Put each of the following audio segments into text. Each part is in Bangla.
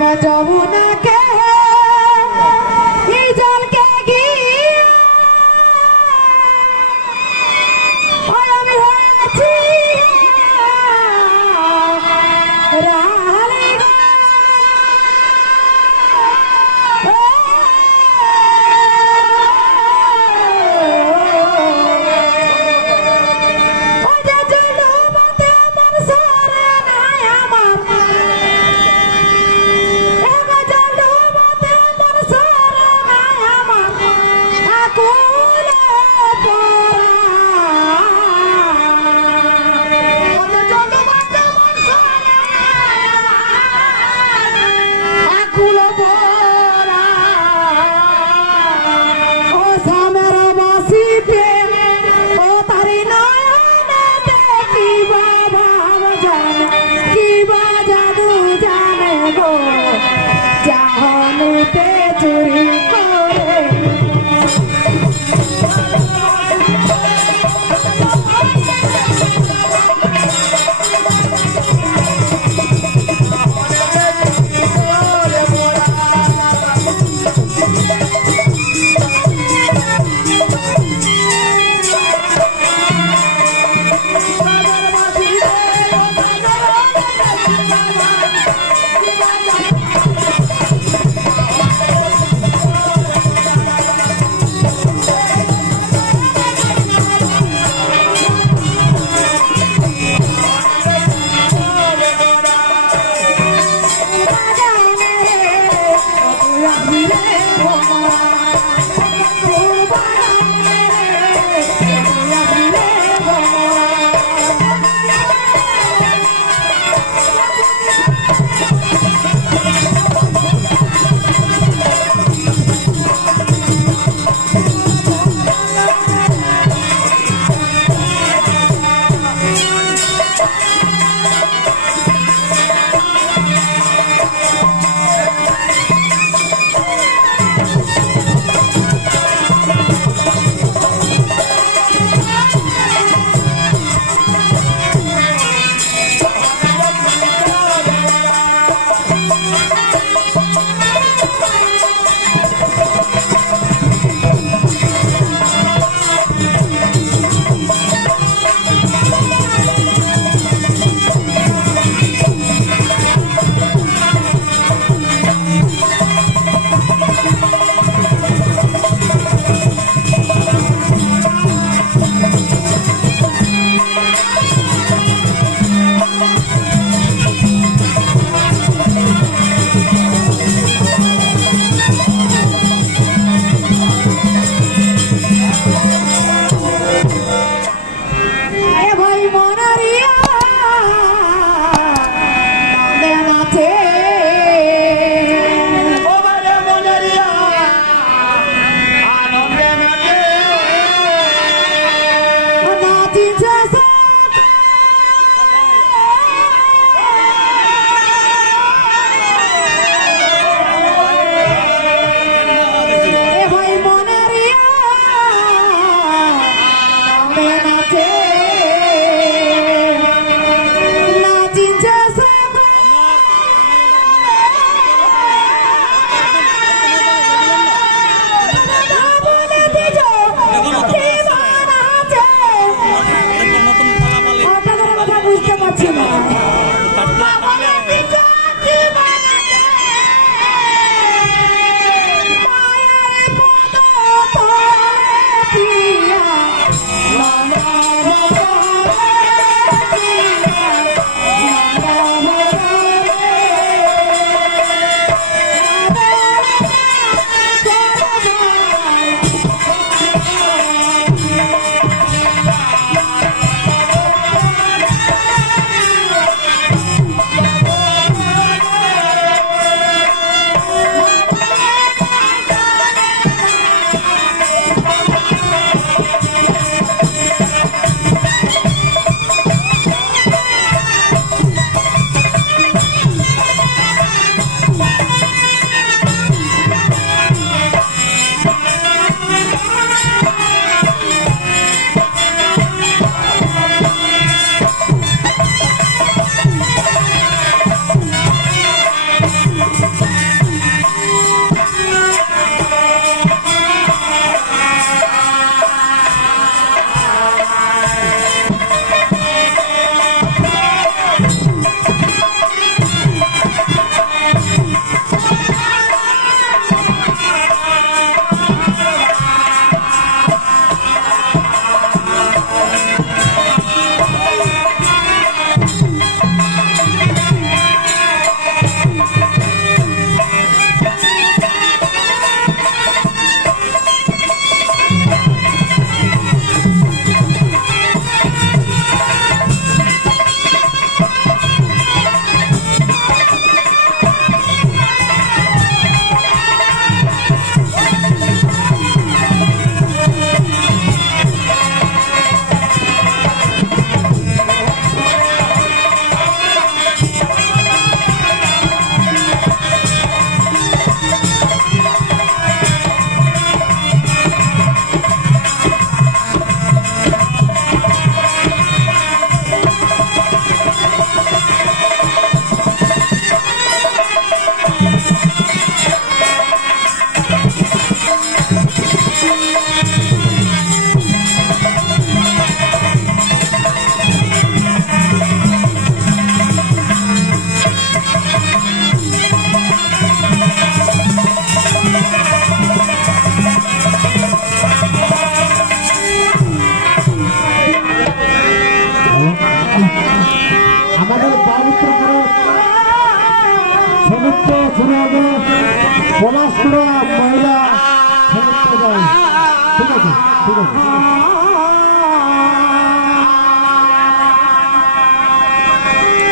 আমার যমুনাকে এই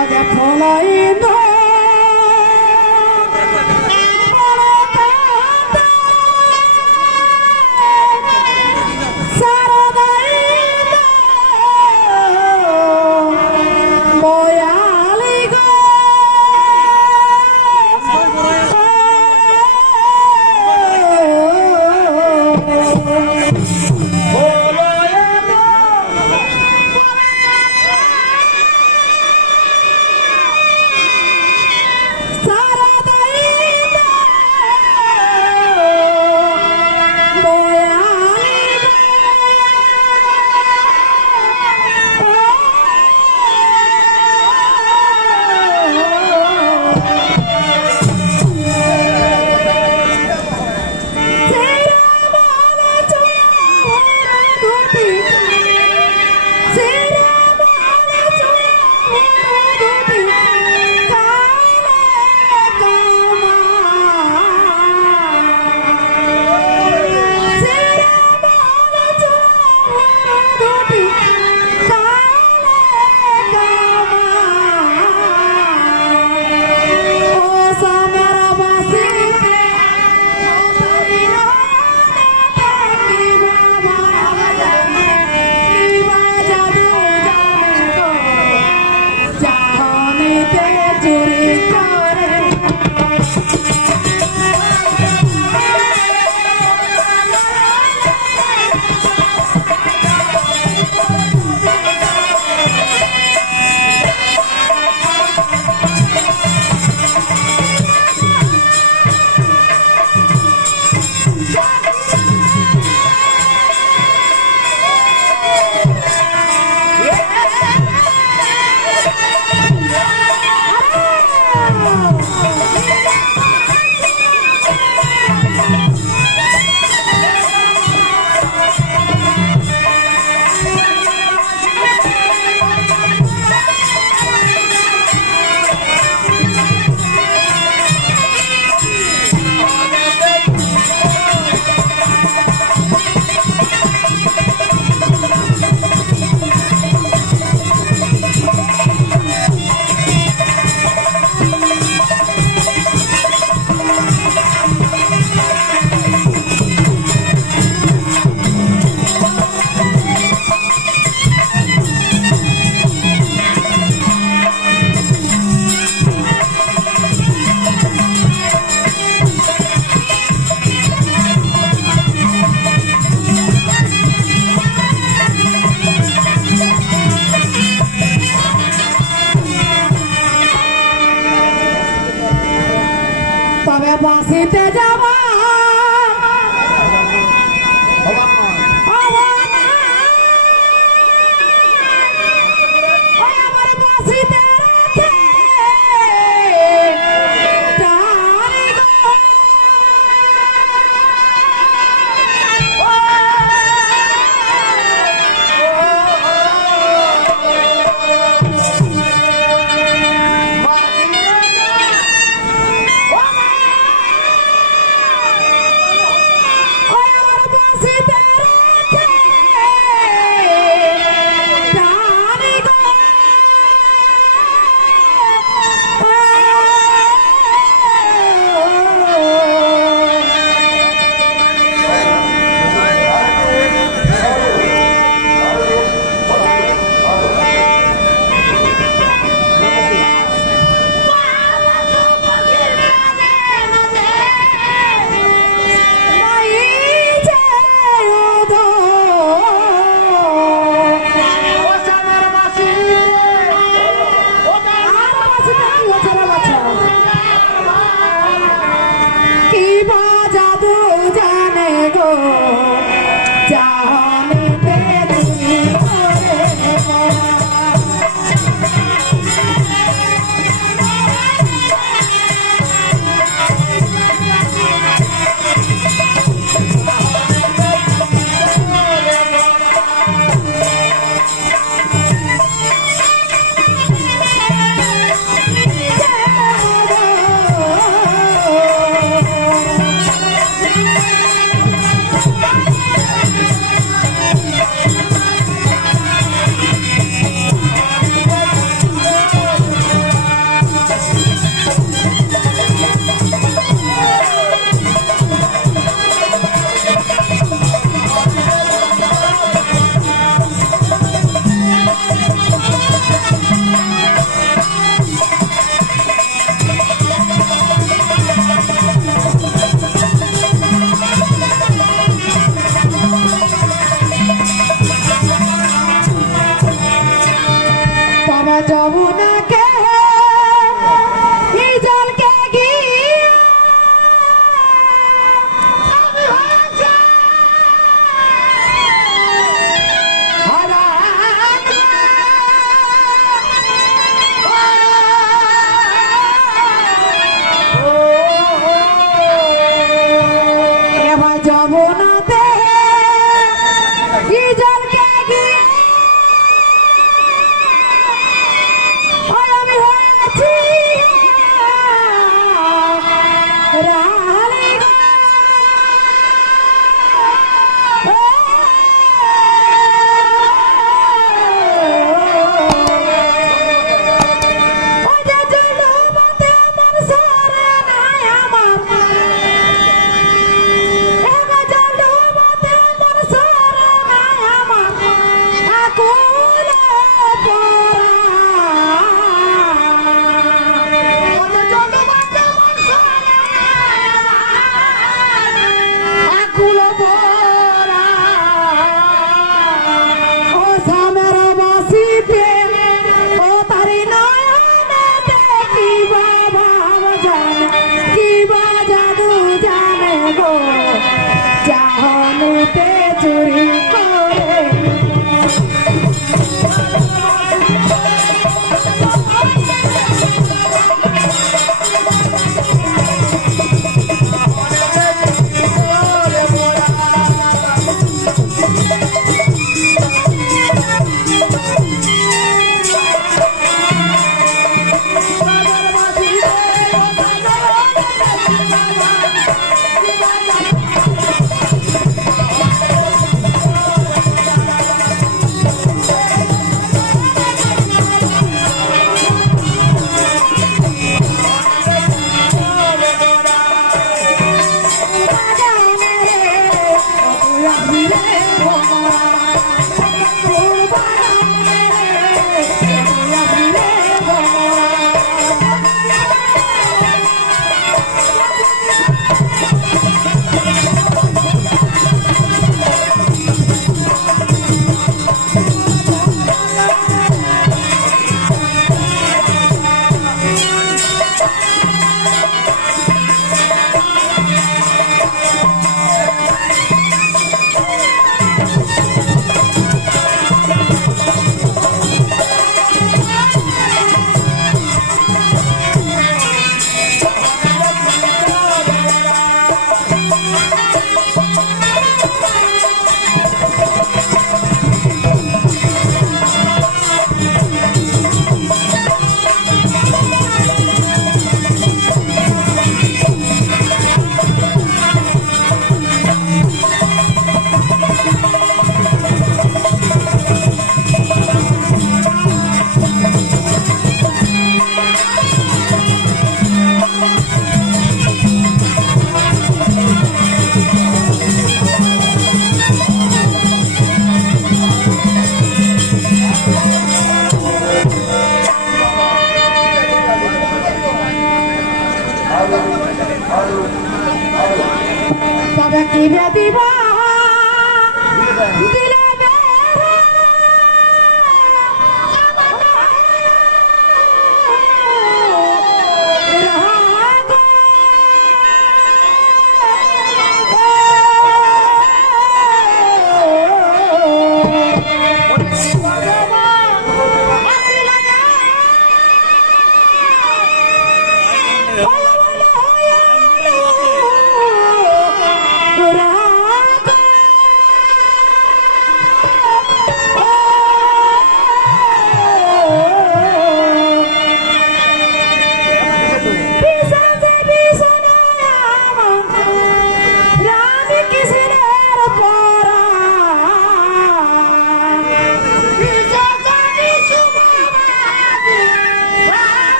আগে ফলাই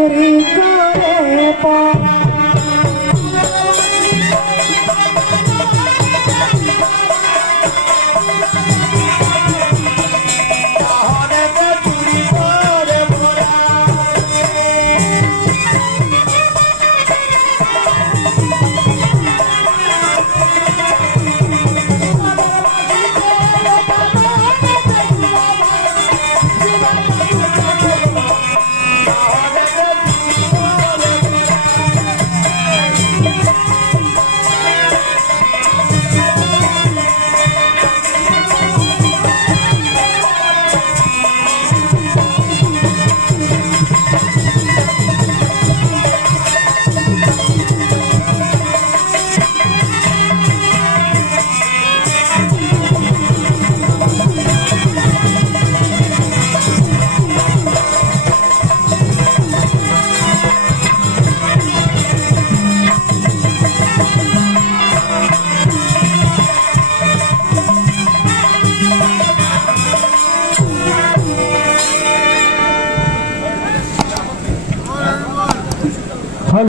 तेरे